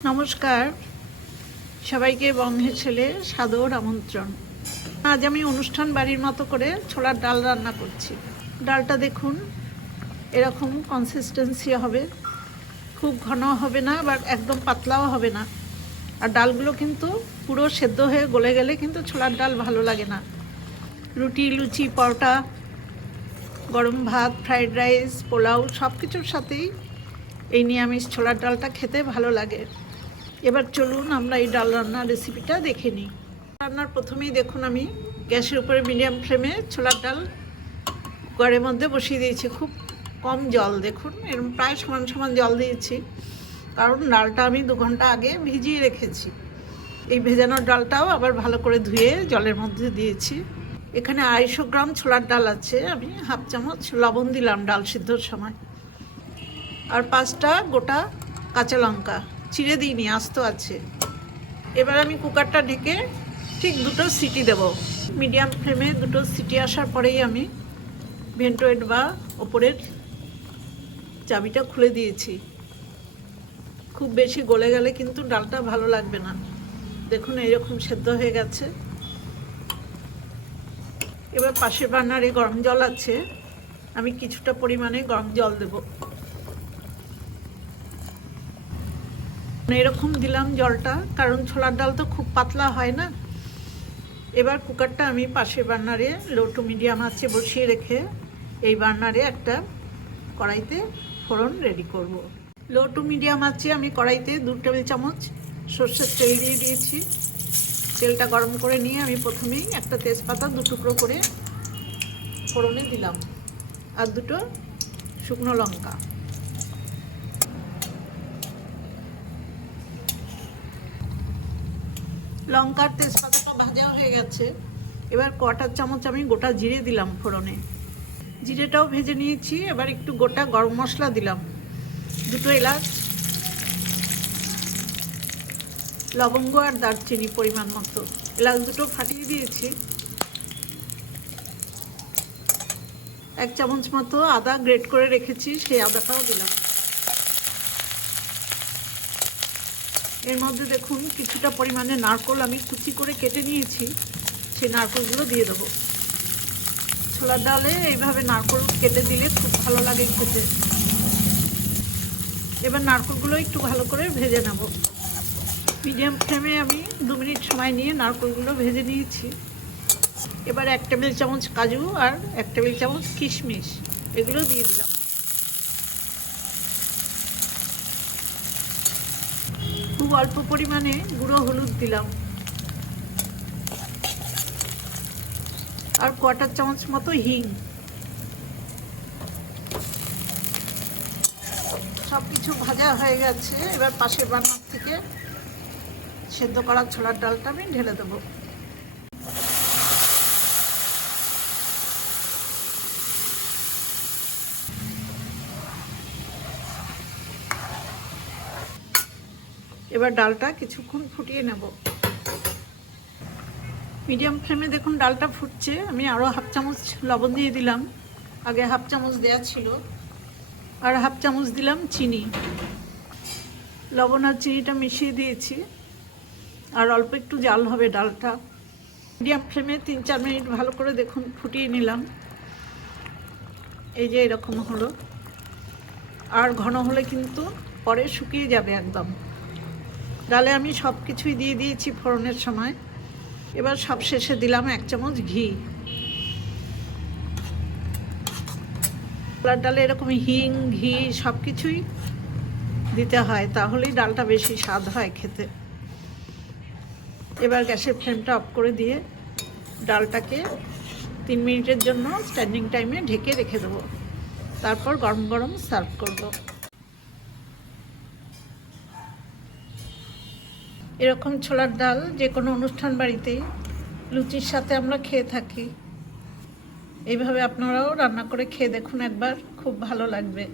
নমস্কার, সবাইকে বঙ্গের ছেলে সাদর আমন্ত্রণ। আজ আমি অনুষ্ঠান বাড়ির মতো করে ছোলার ডাল রান্না করছি। ডালটা দেখুন, এরকম কনসিস্টেন্সি হবে, খুব ঘন হবে না, আবার একদম পাতলাও হবে না। আর ডালগুলো কিন্তু পুরো সেদ্ধ হয়ে গলে গেলে কিন্তু ছোলার ডাল ভালো লাগে না। রুটি, লুচি, পরোটা, গরম ভাত, ফ্রাইড রাইস, পোলাও সব কিছুর সাথেই এই নিরামিষ ছোলার ডালটা খেতে ভালো লাগে। এবার চলুন আমরা এই ডাল রান্নার রেসিপিটা দেখে নিই। রান্নার প্রথমেই দেখুন আমি গ্যাসের উপরে মিডিয়াম ফ্লেমে ছোলার ডাল কুকারের মধ্যে বসিয়ে দিয়েছি। খুব কম জল, দেখুন এরকম প্রায় সমান সমান জল দিয়েছি, কারণ ডালটা আমি 2 ঘন্টা আগে ভিজিয়ে রেখেছি। এই ভেজানোর ডালটাও আবার ভালো করে ধুয়ে জলের মধ্যে দিয়েছি। এখানে 250 গ্রাম ছোলার ডাল আছে, আমি হাফ চামচ লবণ দিলাম ডাল সিদ্ধর সময়। আর 5টা গোটা কাঁচা লঙ্কা চিড়ে দিইনি, আস্ত আছে। এবার আমি কুকারটা ঢেকে ঠিক 2টো সিটি দেব। মিডিয়াম ফ্লেমে 2টো সিটি আসার পরেই আমি ভেন্টোয়েট বা ওপরের চাবিটা খুলে দিয়েছি। খুব বেশি গলে গেলে কিন্তু ডালটা ভালো লাগবে না। দেখুন এইরকম সেদ্ধ হয়ে গেছে। এবার পাশের বার্নারে গরম জল আছে, আমি কিছুটা পরিমাণে গরম জল দেব। এরকম দিলাম জলটা, কারণ ছোলার ডাল তো খুব পাতলা হয় না। এবার কুকারটা আমি পাশের বার্নারে লো টু মিডিয়াম আঁচে বসিয়ে রেখে এই বার্নারে একটা কড়াইতে ফোড়ন রেডি করব। লো টু মিডিয়াম আঁচে আমি কড়াইতে 2 টেবিল চামচ সর্ষের তেল দিয়ে দিয়েছি। তেলটা গরম করে নিয়ে আমি প্রথমেই একটা তেজপাতা 2 টুকরো করে ফোড়নে দিলাম, আর 2টো শুকনো লঙ্কা। লঙ্কার তেজপাতাটা ভাজা হয়ে গেছে। এবার 1/4 চামচ আমি গোটা জিরে দিলাম ফোড়নে। জিরেটাও ভেজে নিয়েছি। এবার একটু গোটা গরম মশলা দিলাম, 2টো এলাচ, লবঙ্গ আর দারচিনি পরিমাণ মতো। এলাচ 2টো ফাটিয়ে দিয়েছি। 1 চামচ মতো আদা গ্রেট করে রেখেছি, সেই আদাটাও দিলাম। এর মধ্যে দেখুন কিছুটা পরিমাণে নারকেল আমি কুচি করে কেটে নিয়েছি, সেই নারকেলগুলো দিয়ে দেবো। ছোলার ডালে এইভাবে নারকেল কেটে দিলে খুব ভালো লাগে খেতে। এবার নারকেলগুলো একটু ভালো করে ভেজে নেব। মিডিয়াম ফ্লেমে আমি 2 মিনিট সময় নিয়ে নারকেলগুলো ভেজে নিয়েছি। এবার 1 টেবিল চামচ কাজু আর 1 টেবিল চামচ কিশমিশ এগুলো দিয়ে দিলাম। খুব অল্প পরিমাণে গুঁড়ো হলুদ দিলাম, আর 1/4 চামচ মতো হিং। সব কিছু ভাজা হয়ে গেছে। এবার পাশের বার্নার থেকে সেদ্ধ করা ছোলার ডালটা আমি ঢেলে দেবো। এবার ডালটা কিছুক্ষণ ফুটিয়ে নেব। মিডিয়াম ফ্লেমে দেখুন ডালটা ফুটছে। আমি আরও হাফ চামচ লবণ দিয়ে দিলাম, আগে হাফ চামচ দেওয়া ছিল। আর হাফ চামচ দিলাম চিনি। লবণ আর চিনিটা মিশিয়ে দিয়েছি। আর অল্প একটু জাল হবে ডালটা। মিডিয়াম ফ্লেমে 3-4 মিনিট ভালো করে দেখুন ফুটিয়ে নিলাম। এই যে এরকম হলো। আর ঘন হলে কিন্তু পরে শুকিয়ে যাবে একদম। ডালে আমি সব কিছুই দিয়ে দিয়েছি ফোড়নের সময়। এবার সব শেষে দিলাম 1 চামচ ঘি। ছোলার ডালে এরকম হিং, ঘি সব কিছুই দিতে হয়, তাহলেই ডালটা বেশি স্বাদ হয় খেতে। এবার গ্যাসের ফ্লেমটা অফ করে দিয়ে ডালটাকে 3 মিনিটের জন্য স্ট্যান্ডিং টাইমে ঢেকে রেখে দেবো। তারপর গরম গরম সার্ভ করব। এরকম ছোলার ডাল যে কোনো অনুষ্ঠান বাড়িতেই লুচির সাথে আমরা খেয়ে থাকি। এইভাবে আপনারাও রান্না করে খেয়ে দেখুন একবার, খুব ভালো লাগবে।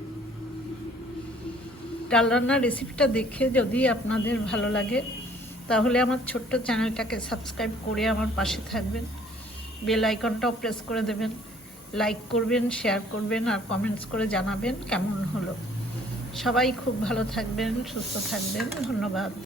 ডাল রান্নার রেসিপিটা দেখে যদি আপনাদের ভালো লাগে, তাহলে আমার ছোট্ট চ্যানেলটাকে সাবস্ক্রাইব করে আমার পাশে থাকবেন। বেল আইকনটাও প্রেস করে দেবেন। লাইক করবেন, শেয়ার করবেন, আর কমেন্টস করে জানাবেন কেমন হলো। সবাই খুব ভালো থাকবেন, সুস্থ থাকবেন। ধন্যবাদ।